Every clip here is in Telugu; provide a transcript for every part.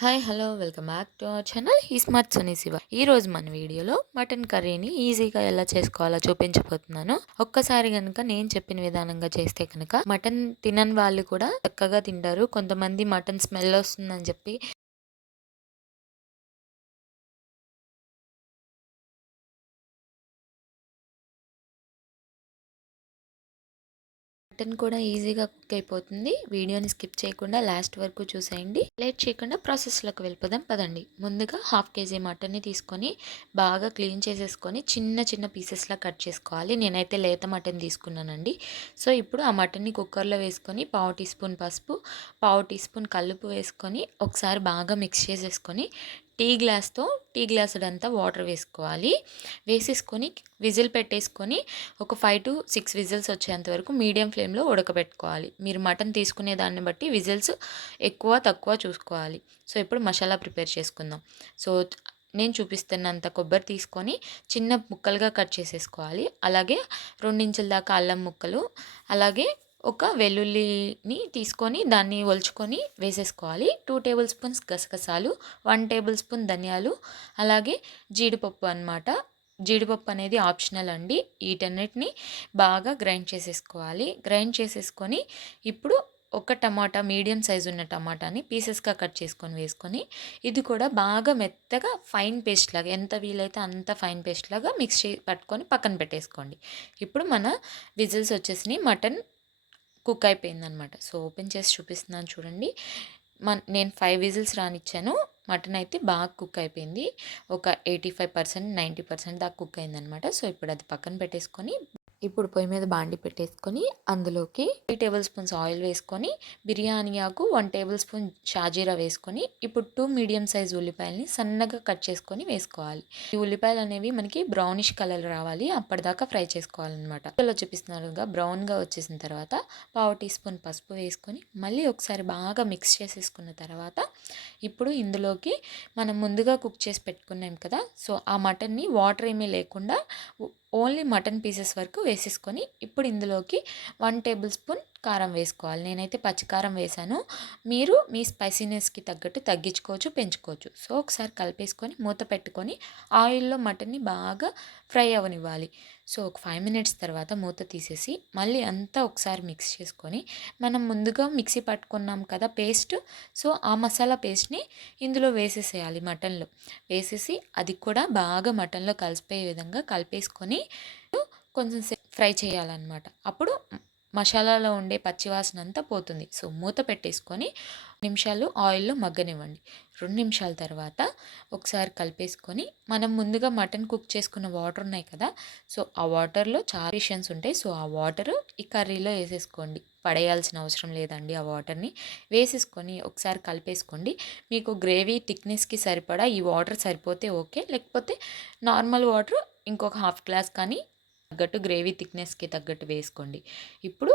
Hi hello welcome back to our channel. ఈ స్మార్ట్ సునీ శివ. ఈరోజు మన వీడియోలో మటన్ కర్రీని ఈజీగా ఎలా చేసుకోవాలో చూపించబోతున్నాను. ఒక్కసారి కనుక నేను చెప్పిన విధానంగా చేస్తే కనుక మటన్ తినని వాళ్ళు కూడా చక్కగా తింటారు. కొంతమంది మటన్ స్మెల్ వస్తుందని చెప్పి మటన్ కూడా ఈజీగా కుక్ అయిపోతుంది. వీడియోని స్కిప్ చేయకుండా లాస్ట్ వరకు చూసేయండి. లేట్ చేయకుండా ప్రాసెస్లోకి వెళ్ళిపోదాం. పదండి. ముందుగా హాఫ్ కేజీ మటన్ని తీసుకొని బాగా క్లీన్ చేసేసుకొని చిన్న చిన్న పీసెస్లా కట్ చేసుకోవాలి. నేనైతే లేత మటన్ తీసుకున్నానండి. సో ఇప్పుడు ఆ మటన్ని కుక్కర్లో వేసుకొని పావు టీ స్పూన్ పసుపు పావు టీ స్పూన్ కల్లుపు వేసుకొని ఒకసారి బాగా మిక్స్ చేసేసుకొని టీ గ్లాస్తో టీ గ్లాసుడంతా వాటర్ వేసుకోవాలి. వేసేసుకొని విజిల్ పెట్టేసుకొని ఒక ఫైవ్ టు సిక్స్ విజిల్స్ వచ్చేంత వరకు మీడియం ఫ్లేమ్లో ఉడకబెట్టుకోవాలి. మీరు మటన్ తీసుకునే దాన్ని బట్టి విజిల్స్ ఎక్కువ తక్కువ చూసుకోవాలి. సో ఇప్పుడు మసాలా ప్రిపేర్ చేసుకుందాం. సో నేను చూపిస్తున్నంత కొబ్బరి తీసుకొని చిన్న ముక్కలుగా కట్ చేసేసుకోవాలి. అలాగే రెండించుల దాకా అల్లం ముక్కలు అలాగే ఒక వెల్లుల్లిని తీసుకొని దాన్ని ఒలుచుకొని వేసేసుకోవాలి. టూ టేబుల్ స్పూన్స్ గసగసాలు వన్ టేబుల్ స్పూన్ ధనియాలు అలాగే జీడిపప్పు అనమాట జీడిపప్పు అనేది ఆప్షనల్ అండి. వీటన్నిటిని బాగా గ్రైండ్ చేసేసుకోవాలి. గ్రైండ్ చేసేసుకొని ఇప్పుడు ఒక టమాటా మీడియం సైజు ఉన్న టమాటాని పీసెస్గా కట్ చేసుకొని వేసుకొని ఇది కూడా బాగా మెత్తగా ఫైన్ పేస్ట్ లాగా ఎంత వీలైతే అంత ఫైన్ పేస్ట్ లాగా మిక్స్ చే పట్టుకొని పక్కన పెట్టేసుకోండి. ఇప్పుడు మన విజిల్స్ వచ్చేసి మటన్ కుక్ అయిపోయిందనమాట సో ఓపెన్ చేసి చూపిస్తున్నాను చూడండి. మన నేను ఫైవ్ విజిల్స్ రానిచ్చాను. మటన్ అయితే బాగా కుక్ అయిపోయింది ఒక eighty five percent ninety percent దాకా కుక్ అయిందనమాట సో ఇప్పుడు అది పక్కన పెట్టేసుకొని ఇప్పుడు పొయ్యి మీద బాండి పెట్టేసుకొని అందులోకి త్రీ టేబుల్ స్పూన్స్ ఆయిల్ వేసుకొని బిర్యానీ ఆకు వన్ టేబుల్ స్పూన్ షాజీరా వేసుకొని ఇప్పుడు టూ మీడియం సైజ్ ఉల్లిపాయలని సన్నగా కట్ చేసుకొని వేసుకోవాలి. ఈ ఉల్లిపాయలు అనేవి మనకి బ్రౌనిష్ కలర్ రావాలి అప్పటిదాకా ఫ్రై చేసుకోవాలన్నమాట. ఇందులో చూపిస్తున్నారుగా బ్రౌన్గా వచ్చేసిన తర్వాత పావు టీ స్పూన్ పసుపు వేసుకొని మళ్ళీ ఒకసారి బాగా మిక్స్ చేసేసుకున్న తర్వాత ఇప్పుడు ఇందులోకి మనం ముందుగా కుక్ చేసి పెట్టుకున్నాం కదా సో ఆ మటన్ని వాటర్ ఏమీ లేకుండా ఓన్లీ మటన్ పీసెస్ వరకు వేసేసుకొని ఇప్పుడు ఇందులోకి వన్ టేబుల్ స్పూన్ కారం వేసుకోవాలి. నేనైతే పచ్చికారం వేసాను. మీరు మీ స్పైసీనెస్కి తగ్గట్టు తగ్గించుకోవచ్చు పెంచుకోవచ్చు. సో ఒకసారి కలిపేసుకొని మూత పెట్టుకొని ఆయిల్లో మటన్ని బాగా ఫ్రై అవ్వనివ్వాలి సో ఒక ఫైవ్ మినిట్స్ తర్వాత మూత తీసేసి మళ్ళీ అంతా ఒకసారి మిక్స్ చేసుకొని మనం ముందుగా మిక్సీ పట్టుకున్నాం కదా పేస్ట్. సో ఆ మసాలా పేస్ట్ని ఇందులో వేసేసేయాలి మటన్లో. వేసేసి అది కూడా బాగా మటన్లో కలిసిపోయే విధంగా కలిపేసుకొని కొంచెం ఫ్రై చేయాలన్నమాట. అప్పుడు మసాలాలో ఉండే పచ్చివాసన అంతా పోతుంది. సో మూత పెట్టేసుకొని నిమిషాలు ఆయిల్లో మగ్గనివ్వండి. రెండు నిమిషాల తర్వాత ఒకసారి కలిపేసుకొని మనం ముందుగా మటన్ కుక్ చేసుకున్న వాటర్ ఉన్నాయి కదా సో ఆ వాటర్లో చాలా విషన్స్ ఉంటాయి. సో ఆ వాటర్ ఈ కర్రీలో వేసేసుకోండి. పడేయాల్సిన అవసరం లేదండి ఆ వాటర్ని. వేసేసుకొని ఒకసారి కలిపేసుకోండి. మీకు గ్రేవీ థిక్నెస్కి సరిపడా ఈ వాటర్ సరిపోతే ఓకే. లేకపోతే నార్మల్ వాటర్ ఇంకొక హాఫ్ గ్లాస్ కానీ తగ్గట్టు గ్రేవీ థిక్నెస్కి తగ్గట్టు వేసుకోండి. ఇప్పుడు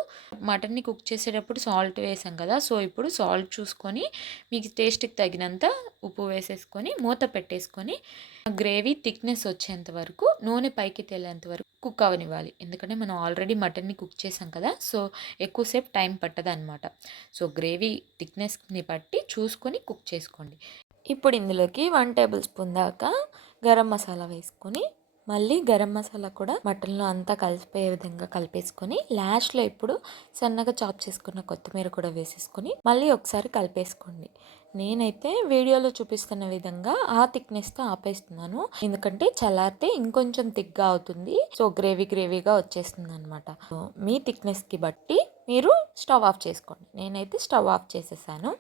మటన్ని కుక్ చేసేటప్పుడు సాల్ట్ వేసాం కదా సో ఇప్పుడు సాల్ట్ చూసుకొని మీకు టేస్ట్కి తగినంత ఉప్పు వేసేసుకొని మూత పెట్టేసుకొని గ్రేవీ థిక్నెస్ వచ్చేంత వరకు నూనె పైకి తేలేంత వరకు కుక్ అవనివ్వాలి. ఎందుకంటే మనం ఆల్రెడీ మటన్ని కుక్ చేసాం కదా సో ఎక్కువసేపు టైం పట్టదు అనమాట సో గ్రేవీ థిక్నెస్ని బట్టి చూసుకొని కుక్ చేసుకోండి. ఇప్పుడు ఇందులోకి వన్ టేబుల్ స్పూన్ దాకా గరం మసాలా వేసుకొని మళ్ళీ గరం మసాలా కూడా మటన్లో అంతా కలిసిపోయే విధంగా కలిపేసుకొని లాస్ట్లో ఇప్పుడు సన్నగా చాప్ చేసుకున్న కొత్తిమీర కూడా వేసేసుకొని మళ్ళీ ఒకసారి కలిపేసుకోండి. నేనైతే వీడియోలో చూపిస్తున్న విధంగా ఆ థిక్నెస్తో ఆపేస్తున్నాను. ఎందుకంటే చల్లారితే ఇంకొంచెం థిక్గా అవుతుంది. సో గ్రేవీ గ్రేవీగా వచ్చేస్తుంది అనమాట మీ థిక్నెస్కి బట్టి మీరు స్టవ్ ఆఫ్ చేసుకోండి. నేనైతే స్టవ్ ఆఫ్ చేసేసాను.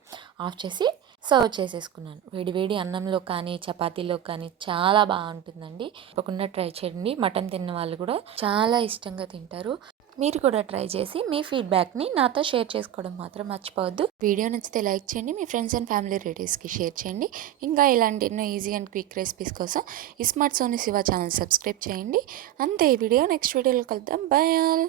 ఆఫ్ చేసి సర్వ్ చేసేసుకున్నాను. వేడి వేడి అన్నంలో కానీ చపాతీలో కానీ చాలా బాగుంటుందండి. తప్పకుండా ట్రై చేయండి. మటన్ తిన్న వాళ్ళు కూడా చాలా ఇష్టంగా తింటారు. మీరు కూడా ట్రై చేసి మీ ఫీడ్బ్యాక్ని నాతో షేర్ చేసుకోవడం మాత్రం మర్చిపోవద్దు. వీడియో నచ్చితే లైక్ చేయండి. మీ ఫ్రెండ్స్ అండ్ ఫ్యామిలీ రిలేటివ్స్కి షేర్ చేయండి. ఇంకా ఇలాంటి ఎన్నో ఈజీ అండ్ క్విక్ రెసిపీస్ కోసం ఈ smart Soni Shiva channel subscribe చేయండి. అంతే ఈ వీడియో నెక్స్ట్ వీడియోలో కలుద్దాం. Bye all.